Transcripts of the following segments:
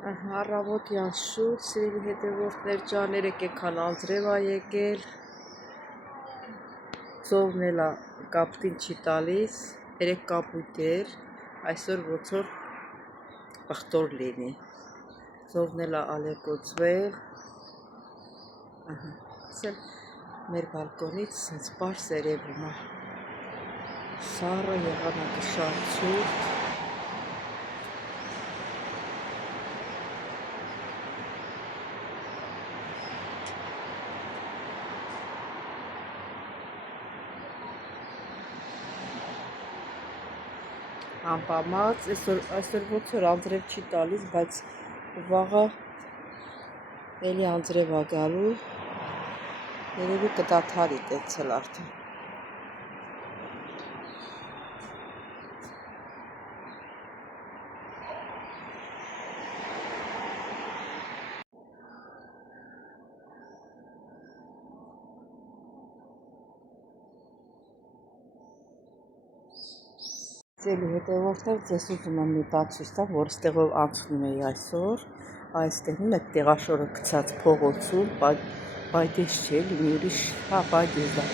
Առավոտյան շուտ, սիրելի հետևորդներ ջաներ, եկան անձրև ա եկել, ծովն էլ կապտին չի տալիս, երեք կապույտ էր, այսօր ոնց որ աղտոր լինի, ծովն էլ ալեկոծվել, մեր բալկոնից սենց պարս երևում է, սառը եղանակը շատ ցուրտ, անպամած, այսօր ոնց որ անձրև չի տալիս, բայց վաղը էլի անձրև ա գալու, երևի կդադարի տեցել արդեն։ Ձելի հետևորդներ ձեզ ուզում եմ մի բան ցույց տամ, որ ստեղով անցնում էի այսօր, այստեղում այդ տեղաշորը գցած փողոցում, բայդես չի էլի, մի ուրիշ, բայդես դա,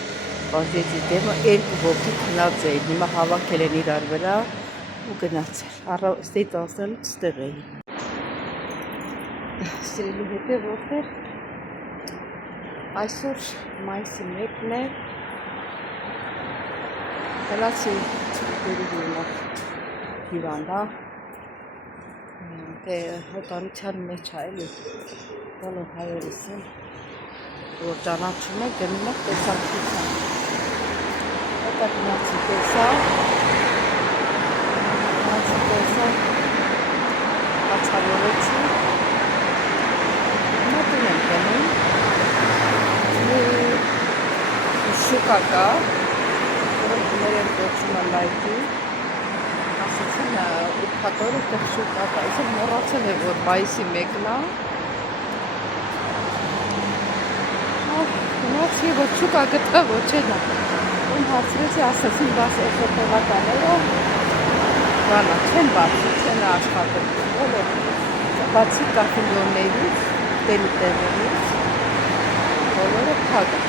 բազեցի դեմը երկու ոգի քնած էին, հիմա հավաքել են իրար վրա ու գնացել, ստեից անցնելուց ստեղ էի։ Սիրելի հետևորդներ, այսօր մայիսի 1-ն է, գնացի հիվանդա, հոտարության մեջ է էլի, բոլոր հայերս են, որ ճանաչում է, գնում է տեսակցության, հետա գնացի տեսա, հացավորեցի, հիմա տուն եմ գնում, շուկա կա, Մերեն կոչում է լայքի, ասեցին ուրբաթորը տեղ շուկա կա, այսօր մոռացել է, որ մայիսի 1-ն է, գնացի, որ շուկա գտա, որ չեն է, ում հարցրեցի, ասեցին, բաս էխոտովակաները, բանա, չեն բացի, չեն աշխատել, բոլոր, բացի կախիլյոններից, տերիտերներից, բոլորը փակ է։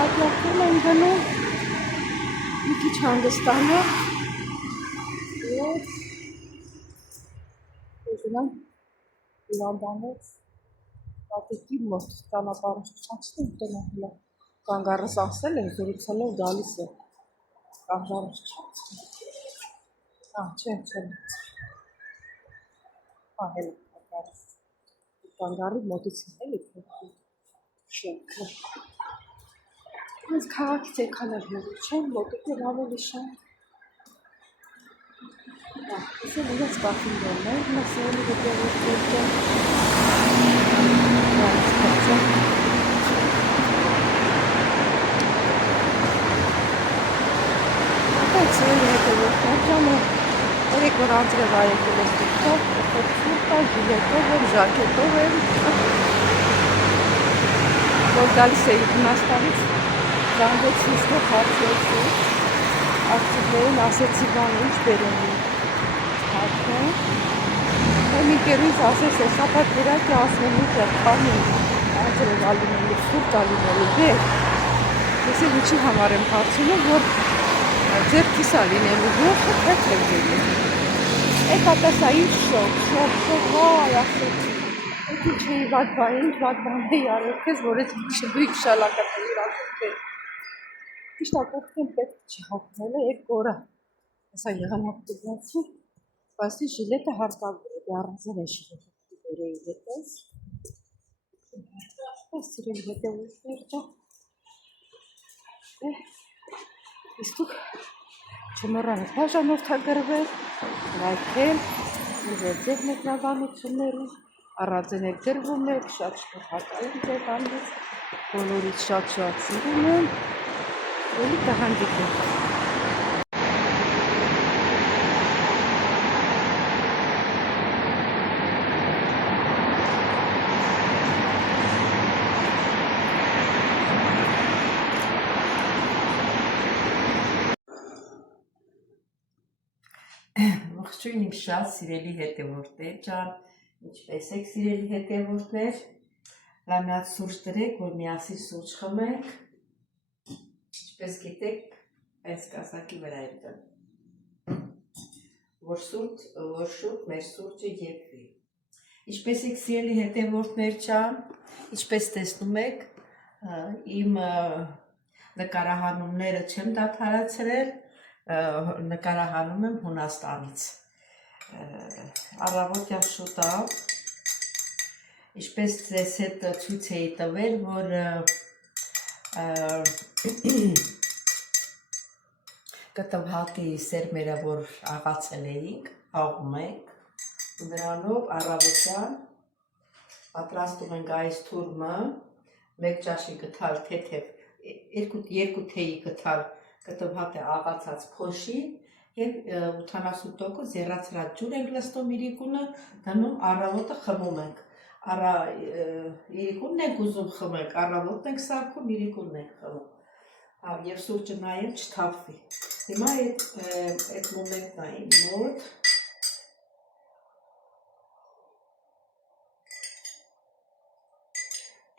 Հատլակում են գնում, մի քիչ հանգստանը և ուզում հիվանդանոց պատիկի մոտ ճանապարհը չչացնում, տնահելա կանգառս ասել են, զրուցելով գալիս է, կանգառը չչացնում, չեմ, հել կանգառս, կանգառի մոտից էլի շենքը, Ես քաղաքից եկան էլ հեղուր չեմ, մոտիկներ ավելի շան։ Ես էլ իրենց կախիլյոններ, մասերելի հետևորդներ չեմ։ Այդ սերելի հետևորդներ չեմ, երեք որ անձրև այեկել ես դուքով, խորցուրտա, ժիլետով եմ, ժակետով եմ, որ գալիս էի Հունաստանից, Զանգեցի ստեղ հարցրեցի, աղջիկներին ասեցի բան ինչ բերեմ հարկն, մի կերույց ասես է շապատ վերակի ասմենի տեղ անձրև ալինելու, սուրտ ալինելու վեր, ես էլ ինչի համար եմ հարցնում, որ ձերքիս ալինելու ողը թեք եմ գերի, էկ ատասա ինչ շոք, վայ ասեցի, էկ ինչ էի վատ բան էի արել կեզ, որ էց դույք շալակատ էի ասել Իշտ ակորդքեն պետք չի հապնել է, եկ գորա, ասա եղանակ դգացի, բասի ժիլետը հարկավոր է, դարազել է ժիլետը բերեի հետես, սիրել հետևորդներ ճա, իստուք չմորան է բաժանորդագրվել, լայքել, իվեր ձեր մեկնաբանությունները, առանձեն եք գրվում եք, շատ շնորհակալ ձեր հանդից, բոլորից շատ սիրում եմ, Էլի կհանդիպենք։ Ողջույն իմ շատ սիրելի հետևորդներ ջան, ինչպես եք սիրելի հետևորդներ, լամյակ սուրճ դրեք, որ միասին սուրճ խմենք, ինչպես գիտեք, այս կասակի վրա եմ դնում, որ շուտ մեր սուրճը եփվի։ Ինչպես եք սիրելի հետևորդներ ջան, ինչպես տեսնում եք, իմ նկարահանումները չեմ դադարեցրել, նկարահանում եմ Հունաստանից։ Առավոտյան շուտով, ինչպես ձեզ հետ ցույց էի տվել, որ կտվհատի սերմերը, որ աղացել էինք, աղում ենք, ու նրանով առավոտյան պատրաստում ենք այս թուրմը, մեկ ճաշի գթալ թեթև, երկու թեյի գթալ կտվհատը աղացած փոշի և 80% եռացրած ջուր ենք լստում իրիկունը, դնում առավոտը խմում ենք, իրիկունն ենք ուզում խմենք, առավոտն ենք սարքում, իրիկունն ենք խմում, և սուրճը նայեմ չթափվի, հիմա այդ մոմենտն է իմ մոտ,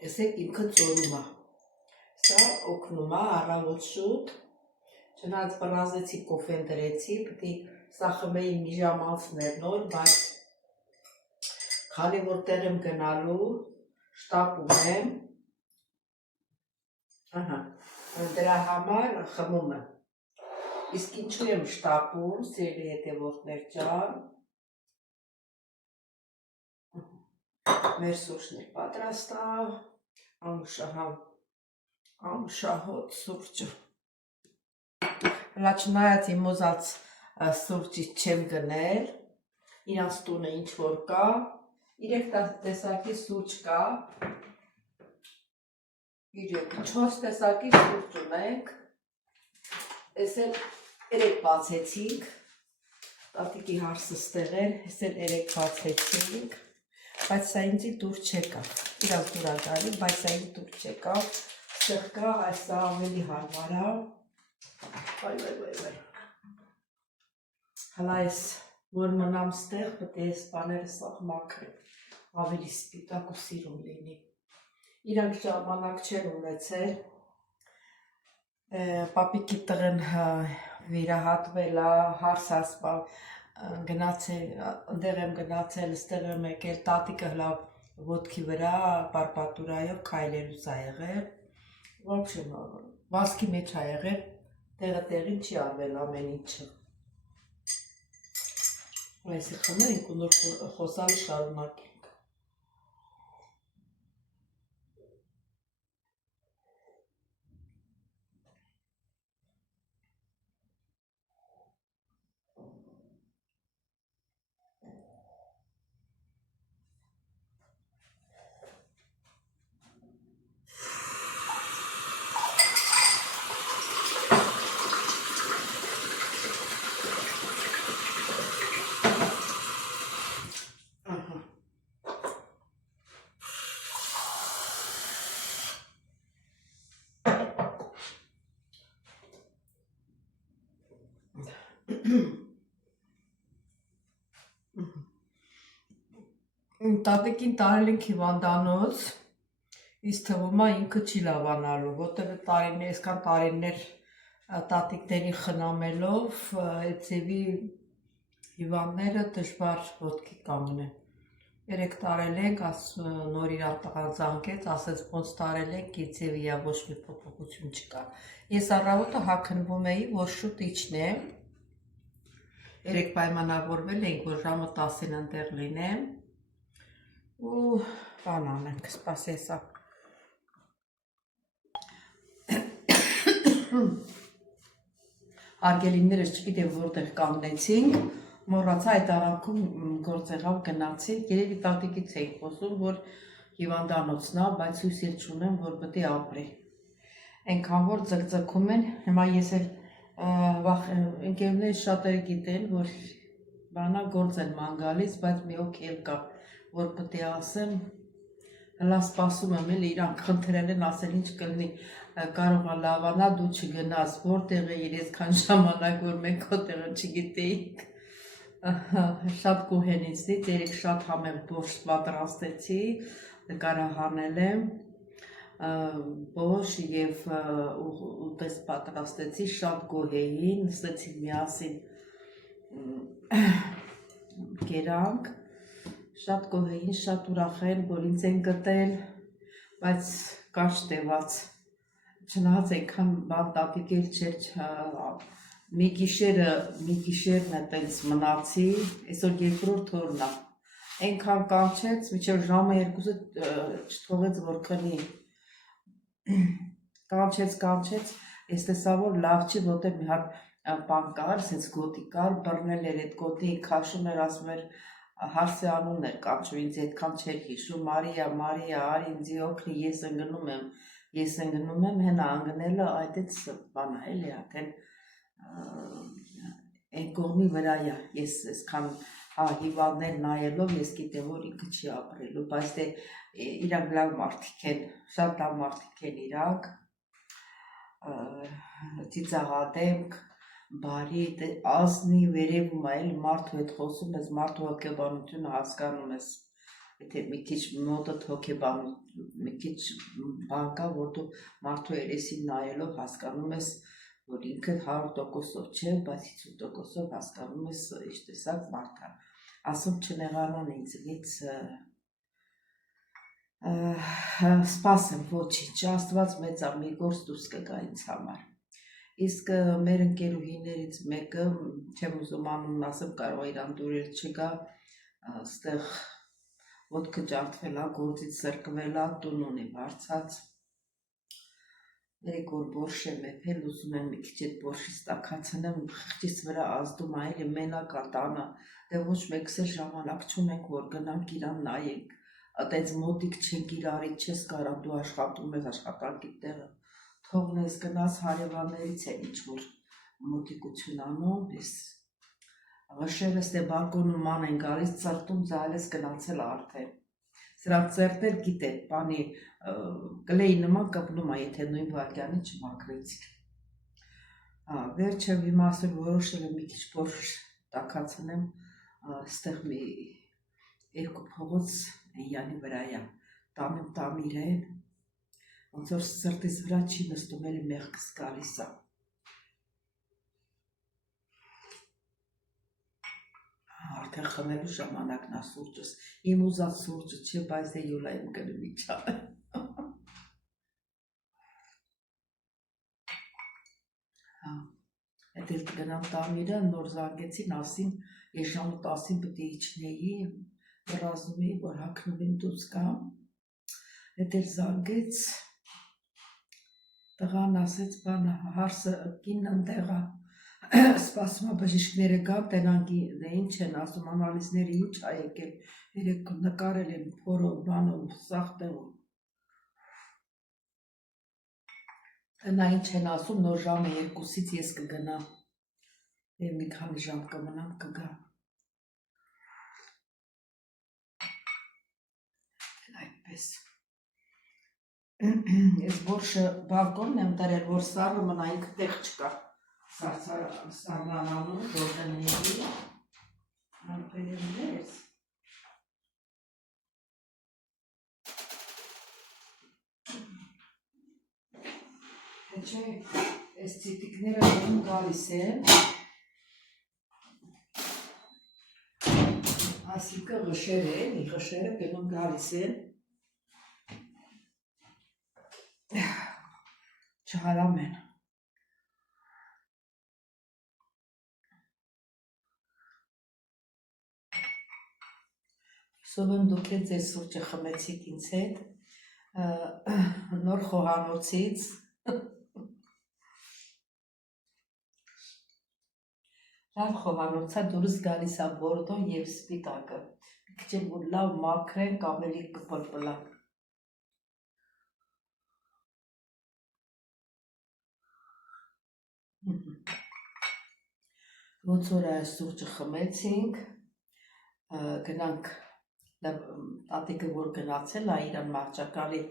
տեսեք ինքը ծորում է, սա օգնում է առավոտ շուտ, չնայած բռնազեցի կոֆեն դրեցի, պետք է սա խմեի մի ժամ անց նոր, բայց քանի որ տեղ եմ գնալու, շտապում եմ, դրա համար խմում եմ, իսկ ինչու եմ շտապում, սիրելի հետևորդներ ջան, մեր սուրճն է պատրաստ է, անուշահոտ սուրճը, հլա չնայած իմ ուզած սուրճից չեմ գնել, իրանց տունը ինչ որ կա, 3 տեսակի սուրճ կա, 4 տեսակի սուրճ ունենք, ես էլ 3 բացեցինք, տատիկի հարսը ստեղ էր, ես էլ 3 բացեցինք, բայց սա ինձի դուր չեկավ, իրանց դուր է գալի, բայց սա ինձ դուր չեկավ, ստեղ կա, այսա ավելի հարմար է, հլա ես որ մնամ ստեղ, պետք է ես բաները սաղ մաքրեմ, ավելի սպիտակ ու սիրուն լինի, իրանք ժամանակ չեն ունեցել, պապիկի տղեն վիրահատվել է, հարս ասպալ, ընդեղ եմ գնացել, ստեղ եմ եկել, տատիկը հլա ոտքի վրա, պարպատուրայով քայլելուց է եղել, վազքի մեջ է եղել, տեղը տեղին չի արվել ամեն ինչը, այսի խմենք ու նոր խոսալը շարունակենք, Տատիկին տարել ենք հիվանդանոց, իսկ թվում է ինքը չի լավանալու, որտեղ այսքան տարիներ տատիկներին խնամելով, այդ ձևի հիվանդները դժվար ոտքի կանգնեն, 3 տարել ենք, նոր իրան տղան զանգեց, ասեց ոնց տարել ենք, իր ձևի ոչ մի փոփոխություն չկա, ես առավոտը հագնվում էի, որ շուտ իջնեմ, 3 պայմանավորվել ենք, որ ժամը 10-ին ընդեղ լինեմ, ու բան անենք, սպասեսա, արգելիններս չգիտեմ որտեղ կանգնեցինք, մոռացա այդ առանքում գործ եղավ գնացի, երևի տատիկից էինք խոսում, որ հիվանդանոցն է, բայց հույս էլ չունեմ, որ պետք է ապրի, այնքան որ ձգձգում են, հիմա ես էլ ընկերներս շատերը գիտեն, որ բանա գործ են ման գալիս, բայց մի հոգի էլ կա, որ պետք է ասեմ, հլա սպասում եմ էլ իրանք խնդրել են ասել ինչ կլինի, կարող է լավանա, դու չգնաս, որտեղ էիր այսքան ժամանակ, որ մենք քո տեղը չգիտեինք, Շատ գոհ են ինձնից, երեք շատ համեղ բորշ պատրաստեցի, նկարահանել եմ բորշ և ուտես պատրաստեցի, շատ գոհ էին, նստեցին միասին կերանք, շատ գոհ էին, շատ ուրախ են, որ ինձ են գտել, բայց կարճ տևաց, չնայած այնքան բան տատիկ էլ չէր, մի գիշերն է տենց մնացի, այսօր երկրորդ օրն է, այնքան կանչեց, մինչև ժամը 2-ը չթողեց, որ քնի, կանչեց, ես տեսա, որ լավ չի, որտեղ մի հատ բան կար, սենց գոտի կար, բռնել էր այդ գոտի, քաշում էր, ասում էր, հարսի անունն էր կանչում, ինձ այդքան չէր հիշում, Մարիա, արի ինձի օգնի, ես ընգնում եմ, հենա անգնելը, այդ էց բանա էլի, ատեն այն կողմի վրայա, ես այսքան հիվանդներ նայելով, ես գիտեմ, որ ինքը չի ապրելու, բայց դե իրանք լավ մարդիկ են, շատ լավ մարդիկ են իրանք, ծիծաղատեմք, բարի, ազնի վերևում է, մարդու հետ խոսում ես, մարդու հոգեբանությունը հասկանում ես, եթե մի քիչ մոտդ մի քիչ բան կա, որ դու մարդու երեսին նայելով հասկանում ես, որ ինքը 100%-ով չէ, բայց 50%-ով հասկանում ես ինչ տեսակ մարդ է, ասում չնեղանան ինձնից, սպասեմ, ոչինչ, Աստված մեծ է, մի գործ դուրս կգա ինձ համար, իսկ մեր ընկերուհիներից մեկը, չեմ ուզում անունն ասեմ, կարող է իրան դուրեր չգա, ստեղ ոտքը ջարդվել է, գործից սրկվել է, տուն ունի վարձած, երեք օր բորշ եմ եփել, ուզում եմ մի քիչ այդ բորշից տաքացնեմ, խղճից վրա ազդում է, էլի մենակ է տանը, դե ոչ մեկս էլ ժամանակ չունենք, որ գնանք իրան նայենք, այդպես մոտիկ չենք իրարից, չես կարա դու աշխատում ես աշխատանքի տեղը, թողնես գնաս հարևաններից են ինչ-որ մոտիկություն անում, ես վշևս դե բալկոնում ման են գալիս, ծրտում ձայլես գնացել արդեն, սրանք ծերտեր գիտեն, բանի կլեի նման կպնում է, եթե նույն վարկյանի չմաքրեցիք, վերջը հիմա ասել որոշել եմ մի քիչ բորշ տաքացնեմ, ստեղ մի երկու փողոց Ենյանի վրայա, տանեմ տամիրեն, ոնց որ սրտիս վրա չի նստում, էլի մեղքս գալիս է, արդեն խմելու ժամանակն է սուրճս, իմ ուզած սուրճը չէ, բայց դե յուլա եմ գնում իչանը, Հետ էլ կգնամ տամիրը, նոր զանգեցին, ասին, ես ժամը 10-ին պետք է իջնեի, ռազում էի, որ հագնվեմ դուրս գամ, հետ էլ զանգեց, տղան ասեց, բանը, հարսը կինն ընդեղ է, սպասում է բժիշկները գան, տենանք ինչ են ասում, անալիզները ինչ է եկել, երեք նկարել են փորով, բանով, սաղ տեղում, Նա ինչ են ասում, նոր ժամը 2-ից ես կգնամ, և մի քանի ժամ կմնամ կգամ, այդպես, ես բորշը բալկոնն եմ դրել, որ սառը մնա ինքը տեղ չկա, սառնանանում, ժորդենների, անպերևներս, Չէ, այս ծիտիկները գնում գալիս են, այսինքն ղշերը են, ղշերը գնում գալիս են, չհարամ են, Հուսով եմ դուք էլ ձեր սուրճը խմեցիք ինձ հետ, նոր խոհանոցից, լավ խոհանոցա դուրս գալիս է բորդոն և սպիտակը, մի քիչ որ լավ մաքրենք, ավելի կպլպլա, ոնց որ այս սուրճը խմեցինք, գնանք, տատիկը որ գնացել է, իրան մահճակալի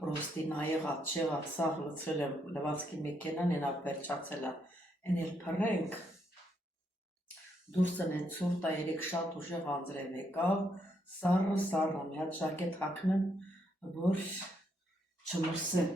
պրոստի նայեղած, չեղած, սաղ լցրել եմ լվացքի մեքենան, ենա վերջացել է, են էլ փռենք, դուրսն են ցուրտ է, երեք շատ ուժեղ անձրև եկավ, սառը, մի հատ ժակետ հագնեմ, որ չմրսեմ։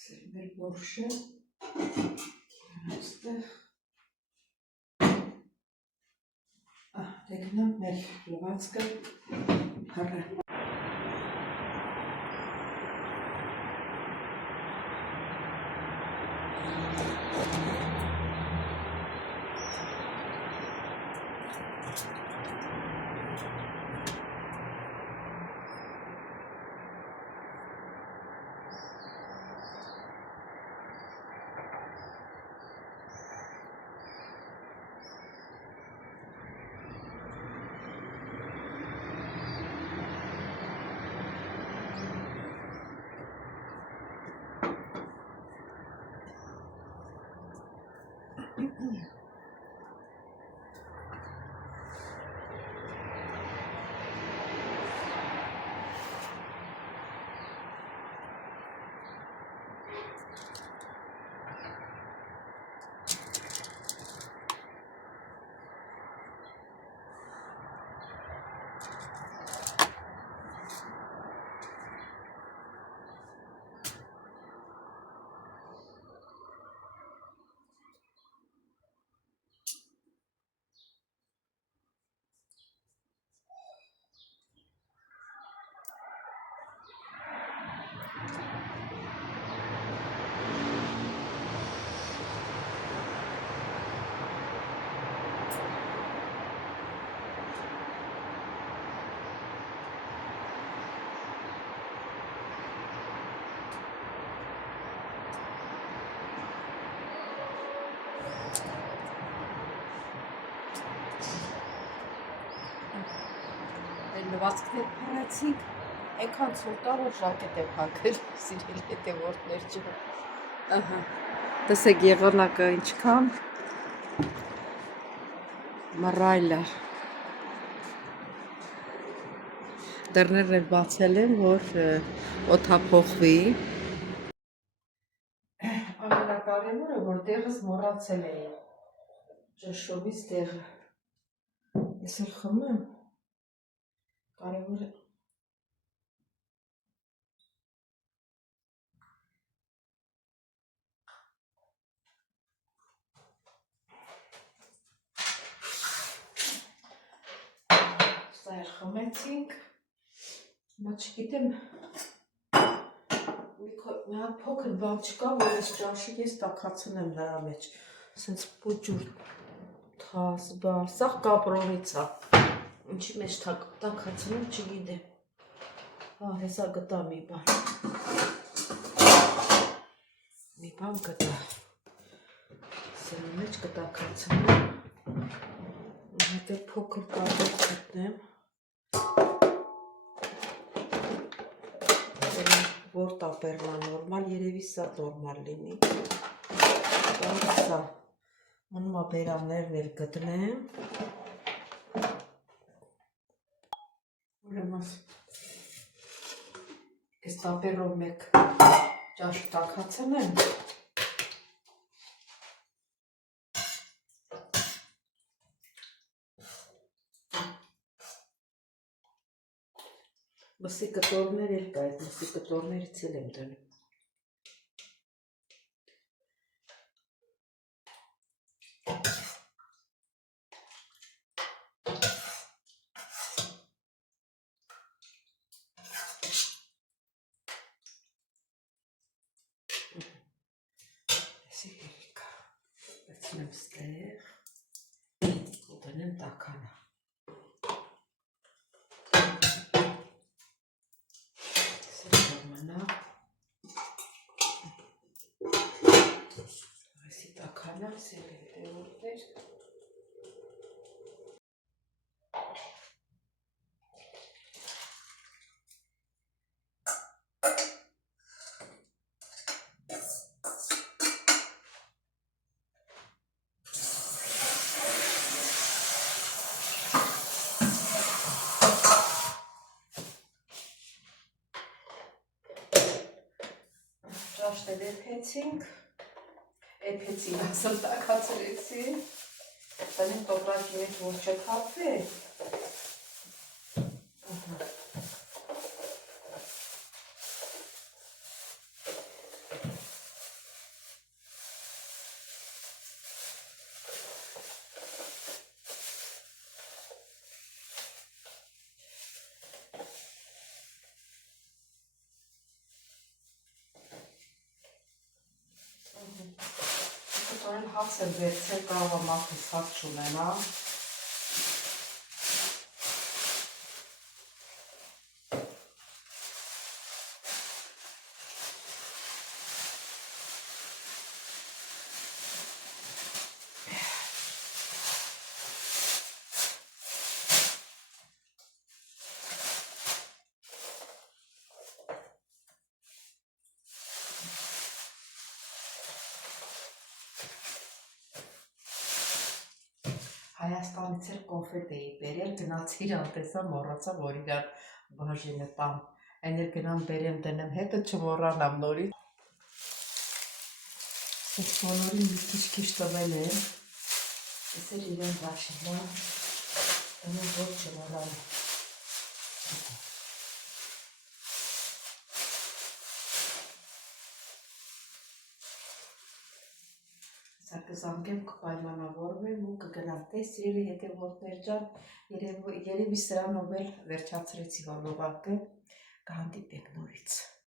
Սերմեր բորշը, այստեղ, դեգնամ մեր լվացքը հառը։ Լվացքներ փռեցինք, այնքան ցուրտ է, որ ժակետ եմ հագել, սիրելի հետևորդներ ջան։ Տեսեք եղանակը ինչքան մռայլ է։ Դռներն էլ բացել եմ, որ օդափոխվի։ Ամենակարևորը, որ տեղս մոռացել էի։ Ճշշովից տեղը։ Ես էլ խմեմ։ Կարևորը սա էլ խմեցինք, հիմա չգիտեմ, մի հատ փոքր բան չկա, որ ես ճաշի ես տաքացնեմ նրա մեջ, սենց պուջուր թաս, բար, սաղ կապրոնից է, ինչի մեջ տաքացնեմ, չգիտեմ, հեսա գտա մի բան գտա, սրա մեջ կտաքացնեմ, հետո փոքր կապեր գտնեմ, որ տապերն է նորմալ, երևի սա նորմալ լինի, սա, մնում է բերաններն էլ գտնեմ, ուրեմն ես տապերով մեկ ճաշ տաքացնեմ, մսի կտորներ էլ կա, այդ մսի կտորներից էլ եմ դնում։ Այսի երիկա, վերցնեմ ստեղ, ու դնեմ տաքանը։ Սեքոր մնա, այսի տաքանը, սել եմ տեղորդներ, ճաշտել էփեցին, ասեմ տաքացրեցի, տնեմ տոպրակի մեջ որ չքապվի, հաց եմ վերցել, կարող եմ մարդուս հաց չունենա, Հայաստանից էլ կոնֆետ էի բերել, գնացի իրան տեսա, մոռացա, որ իրան բաժինը տամ, այն էլ գնամ բերեմ դնեմ հետը չմոռանամ նորից։ Սենց բոլորին մի քիչ տվել եմ, տեսեր իրեն բաժինը, դնում որ չմոռանամ։ Սա կզանգեմ, կպայմանավորվեմ ու կգնամ, տես իրելի հետևորդներ ջան, երևի սրանով էլ վերջացրեցի հոլովակը, կհանդիպենք նորից։